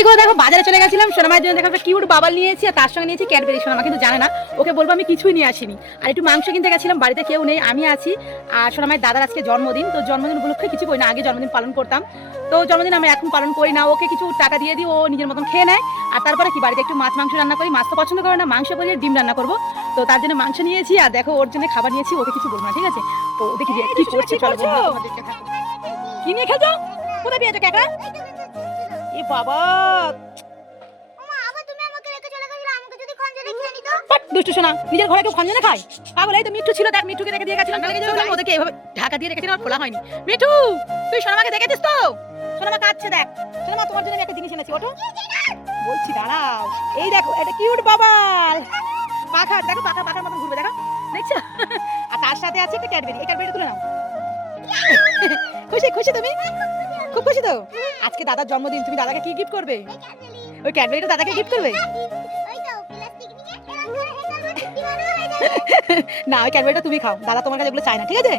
বাড়ি করে দেখো বাজারে চলে গেছিলাম সোনামার জন্য, দেখো একটা কিউট বাবাল নিয়েছি আর তার সঙ্গে নিয়েছি ক্যাডবেরি। সোনামা কিন্তু জানে না, ওকে বলবো আমি কিছুই নিয়ে আসিনি। আর একটু মাংস কিনতে গেছিলাম, বাড়িতে কেউ নেই, আমি আছি। আর সোনামায়ের দাদার আজকে জন্মদিন, তো জন্মদিন উপলক্ষে কিছু করি না, আগে জন্মদিন পালন করতাম, তো জন্মদিন আমরা এখন পালন করি না। ওকে কিছু টাকা দিয়ে দিই, ও নিজের মতন খেয়ে নেয়। আর তারপরে কি বাড়িতে একটু মাছ মাংস রান্না করি, মাছ তো পছন্দ করে না, মাংস করি আর ডিম রান্না করবো। তো তার জন্য মাংস নিয়েছি, আর দেখো ওর জন্য খাবার নিয়েছি, ওকে কিছু বলবো না, ঠিক আছে? তো দেখি যে কি করছে, চলো তোমাদেরকে দেখাবো। কি নিয়ে খেলছো? কোথায় পেয়েছো কাকা? এ বাবা, দুষ্টু শোনা, নিজের ঘরে কেউ খঞ্জনে খায়? পাগল, এই তো মিঠু ছিল, দেখ মিঠুকে রেখে দিয়ে গেছিলাম, ওদেরকে এভাবে ঢাকা দিয়ে রেখেছিলাম, আর খোলা হয়নি। মিঠু, তুই সোনামাকে দেখেছিস তো? সোনামা কাঁদছে, দেখ। সোনামা, তোমার জন্য আমি একটা জিনিস এনেছি, ওঠো বলছি, দাঁড়াও। এই দেখো, এটা কিউট বাবাল, পাখা দেখো, পাখা পাখার মতন ঘুরবে, দেখো, দেখছো? আর তার সাথে আছে একটা ক্যাডবেরি, এই ক্যাডবেরিটা তুলে নাও। খুশি খুশি তুমি? খুব খুশি তো? আজকে দাদার জন্মদিন, তুমি দাদাকে কি গিফট করবে? ওই ক্যাডবেরিটা দাদাকে গিফট করবে? না, ওই ক্যাডবেরিটা তুমি খাও, দাদা তোমার কাছে এগুলো চায় না, ঠিক আছে?